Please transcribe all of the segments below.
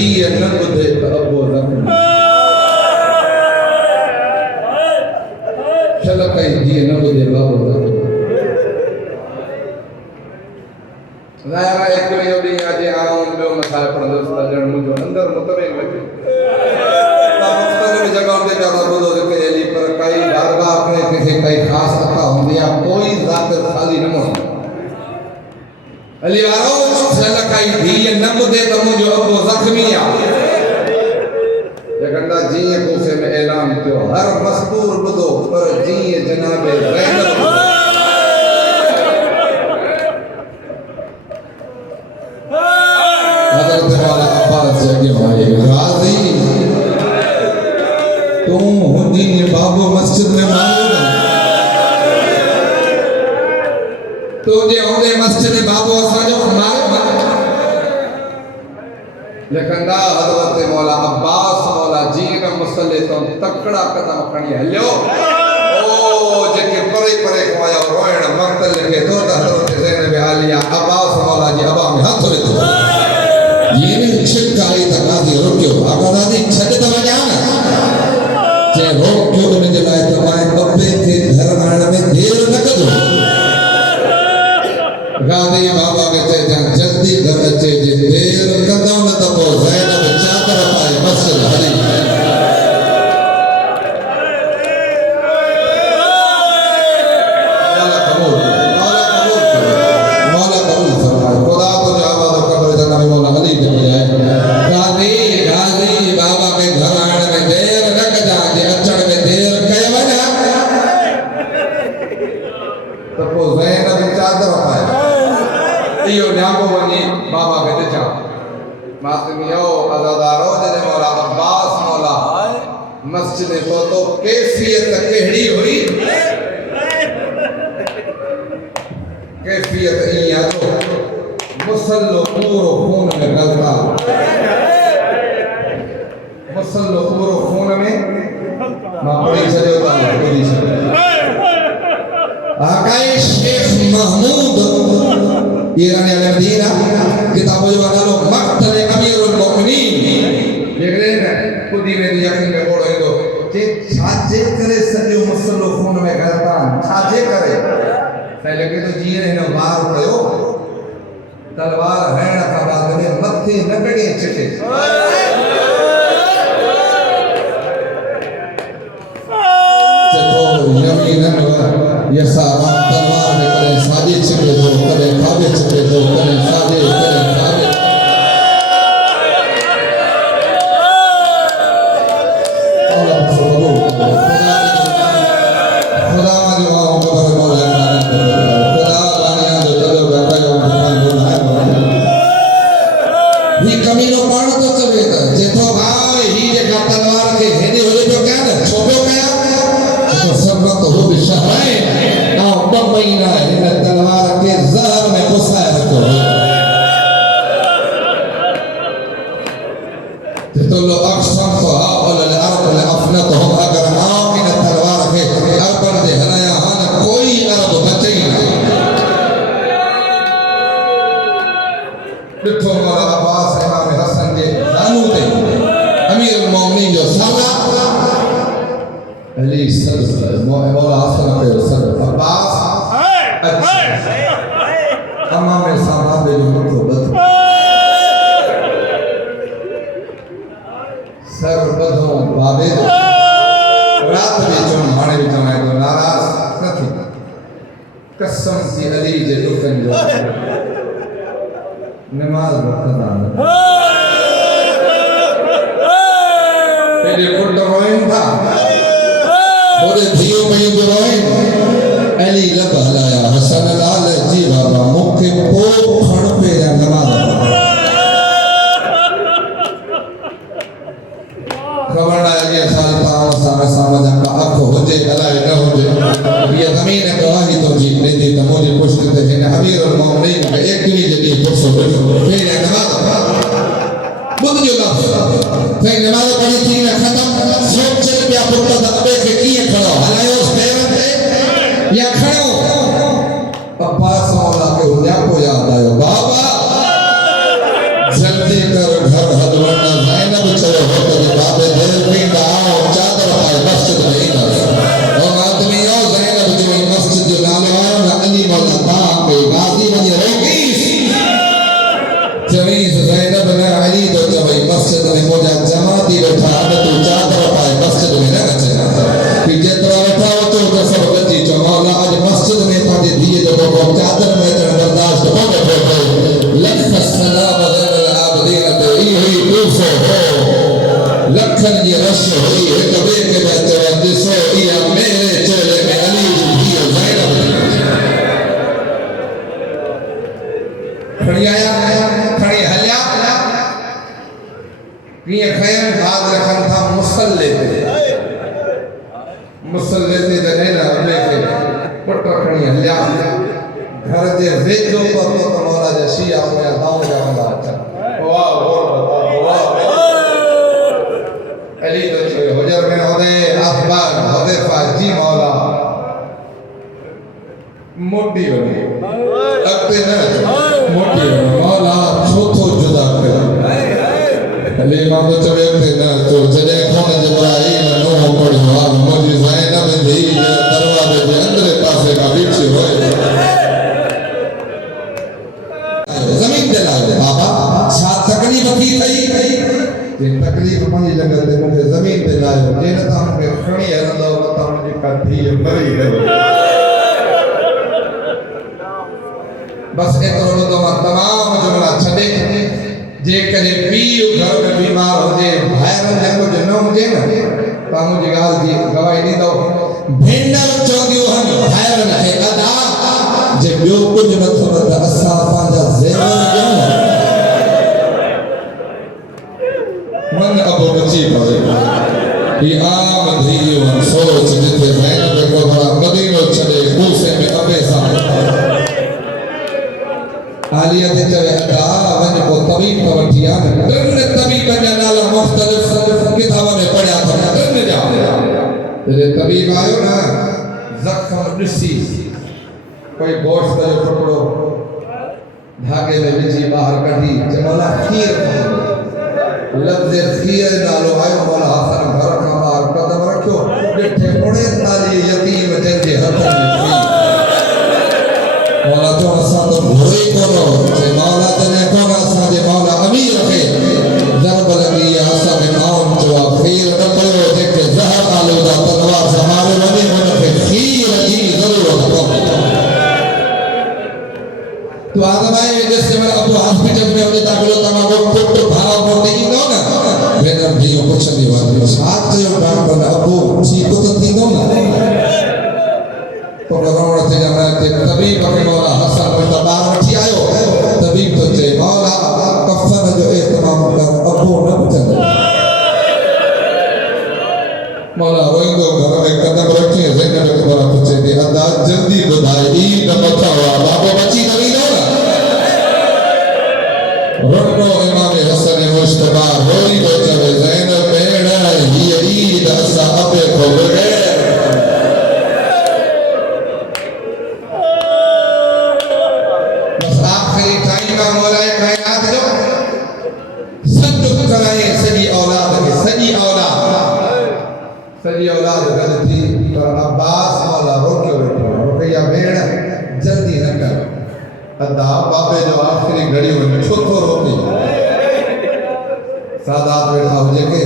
धी न ॿुधे त अबो ज़ख़्मी छल कई धी न ॿुधे बाबो ज़ख़्मी ज़ाहिर आहे हिकिड़े जो ॾींहुं आहे जे आऊं ॿियो मसाइल पढ़ंदुसि त ॼण मुंहिंजो अंदरि मुतमिन लॻे मुख़्तलिफ़ जॻहुनि ते ज़्यादा ॿुधो ज़िक्र अली पर काई बारगाह करे कंहिंखे काई ख़ासि अता हूंदी आहे कोई ज़ाकिर ख़ाली न हूंदो अली वारो छल काई धीअ न ॿुधे त मुंहिंजो अबो ज़ख़्मी आहे जगंदा जीअं कोसे में ऐलान कयो हर मज़कूर ॿुधो पर जीअं जनाबे ज़ैनब हज़रत वाला अब्बास जॻह आए गाज़ी तू हुंदी बाबू मस्जिद में मालूम तू जे होंदे मस्जिद बाबू असांजो मालूम लेकिन हज़रत मौला अब्बास मौला जीन मुसल्ले तो तकड़ा कदम खणी हलियो ओ जेके परे परे को आया रोइण मक़तल के तो हज़रत ज़ैनब आलिया अब्बास मौला जी अबा में हथ विधो जीन छिकाई त गाज़ी रुकियो आका दादी छॾ त वञा न जे रोकियो उन जे लाइ त मां अबे खे घर आणण में देर न कजो गाज़ी बाबा के चए जल्दी घर अचे जे देर कंदो न त पोइ ज़ैनब चादर पाए मस्जिद हली मस्जिद तो कैफियत केड़ी हुई कैफियत इया तो मुसल्लो पूरो खून में गलता मुसल्लो पूरो खून में मां पढ़ी छॾियो था पढ़ी छॾियो आकाए शेख महमूद ईरानी अल मदीना किताब जो नालो मक़तल अमीरुल मोमिनीन देखले न खुदी में यकीन में बोल दो जे छाजे करे सॼो मसलो खून में गलता छाजे करे सही लगे तो जीअं हिन वार कयो तलवार हणण खां बाद में मथे न कढे छिके चतो यमीनन यसा तलवार में करे साजे छिके तो करे खाबे छिके तो करे साजे करे खाबे कसम सी अली जे दुखन जो नमाज वक़्त आन तेरे पुट रोइन था थोड़े धियो पई रोइन अली लब हलाया हसन लाल जी बाबा मुखे पो खण पे नमाज खबर अली साल पाओ सामे सामे का अख होजे हलाए न होजे ये जमीन गवाही तो जी ने तो मुझे पुष्ट थे ने अमीरुल मोमिनीन के एक ही जगह पुष्ट हो फिर नमाज बुद्ध जो लफ्ज फिर नमाज पढ़ी थी ना खत्म सोच चल पिया पुत्र दबे के किए खड़ो हलायो उस पैर पे या खड़ो अब्बास मौला के हुन्या को याद आयो बाबा जल्दी कर घर हलवना जमीन ज़ैनब ने अली तो जब मस्जिद में मुझे जमाती बैठा है तो चादर पाए मस्जिद में ना चला कि जितना बैठा हो तो सब गति जो मौला आज मस्जिद में ताजे दिए जो को चादर में चढ़ बर्दाश्त हो गए लख सलाम अल आबदीन ते ही दूसो हो लखन ये रश हुई है कबे के बच्चे दिसो ये मेरे चेहरे में अली जी ज़ैनब खड़ी आया खड़ी हल्या ये खैर हाथ रखन था मुसल्ले ते जने ना लेके पुट खड़ी हल्या घर जे वेजो पर तो मौला जा शिया होया दाऊ जा वंदा अच्छा वाह वाह अली तो हुजर में होदे अखबार होदे फाजी मौला मोटी हो लगते ना मोटी हो मौला छोथो जुदा कर अली इमाम तो चवे थे ना तो जने कोन जबराइल नो पढ़ो आ मुझे ज़ैनब दी दरवाजे के अंदर पासे का बीच होए जमीन ते लाए बाबा छा तकलीफ थी थई ते तकलीफ पानी लगे ते मुझे जमीन ते लाए जे न ता मूंखे खणी हलंदो ता मुंहिंजी कथी मरी गयो बस एतरो तो तमाम जुमला छडे जे करे पीउ घर में बीमार हो जे भाइरन जे कुछ न हुजे न ता मुझे गाल जी गवाही दी दो भेंडर चोदियो हम भाइरन है अदा जे बियो कुछ न थो त असा पांजा ज़ेवर ॼण मन अबो बची पवे ये आम धीयो हम सोच जिते ज़ैनब को बड़ा मदीनो छडे कूफे में अबे सा आलिया ते चवे अदा वन को तबीब तो वठिया न तबीब जा नाला मुख्तलिफ किताबों में पढ़या था न जा ते तबीब आयो ना जख्म दिसी कोई गोश्त जो टुकड़ो धागे में विझी बाहर कढी चमला खीर लफ्ज़ खीर नालो आयो मौला हसन घर का बाहर कदम रखो ॾिठे मुड़े ताली यतीम जंहिंजे हथ में मौला तो असा तो भोरे करो जे मौला तने कोन असा जे मौला अमीर रखे ज़रब लगी असा में माउन जो खीर न करो जेके ज़हर आलूदा तलवार संभाले वने उनके खीर जी ज़रूरत हो तो आदमाए जिस समय अब हॉस्पिटल में होने दाखिल होता है वो पुट भाव होते ही ना वेदर भी कुछ नहीं वाली साथ जो डॉक्टर अबू ठीक तो थी ना तो गवर्नर थे हमरा ते तबीब के मौला हसन को तबार वठी आयो तबीब तो चे मौला कफन जो इस्तेमाल कर अबो न बचन मौला रोइंदो घर में कदम रखे ज़ैनब के बरा पूछे दे अदा जल्दी बुधाई न मथा वा बाबो बची करी ना रोको इमाम हसन मुश्तबा होई तो चवे ज़ैनब बेड़ा ये ईद असा अबे को बगैर सजी औलाद गल थी पर अब्बास मौला रोके बैठो रोकैया भेड़ जल्दी न कर अदा बाबे जो आखिरी घड़ी में छोथो रोके सादात बैठा हो जेके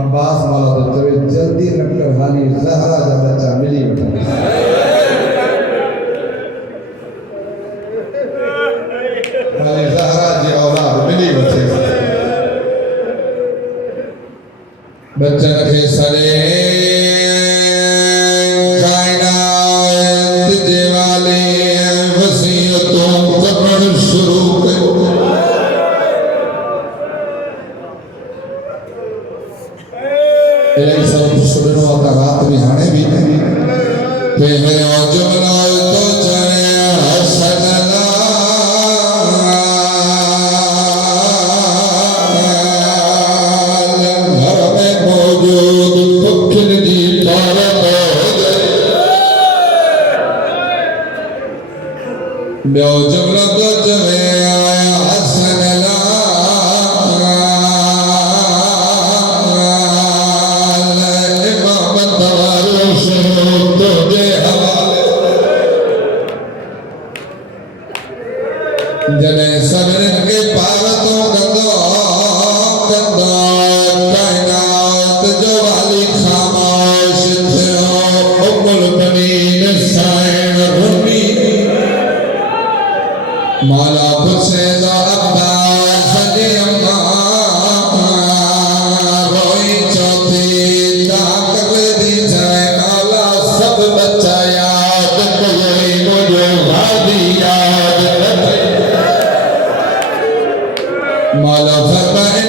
अब्बास मौला तो चवे जल्दी न कर हाली ज़हरा जा बच्चा मिली वठो हाली ज़हरा जी औलाद मिली वठे बच्चन के सरे कायनात देवाले वसीयतों करन शुरू करो इलाही सब सुननो का रात भी हाने भी ते मेरे जुमला तो चले हसन ब्यो जुमला तो चवे आया हसन ला इमाम तवारो सुनो तो दे हवाले मौला फरमाए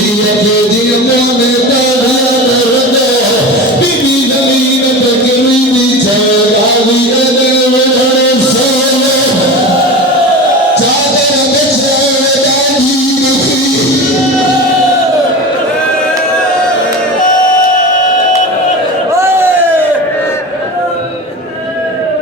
दी अखे दी अखियां में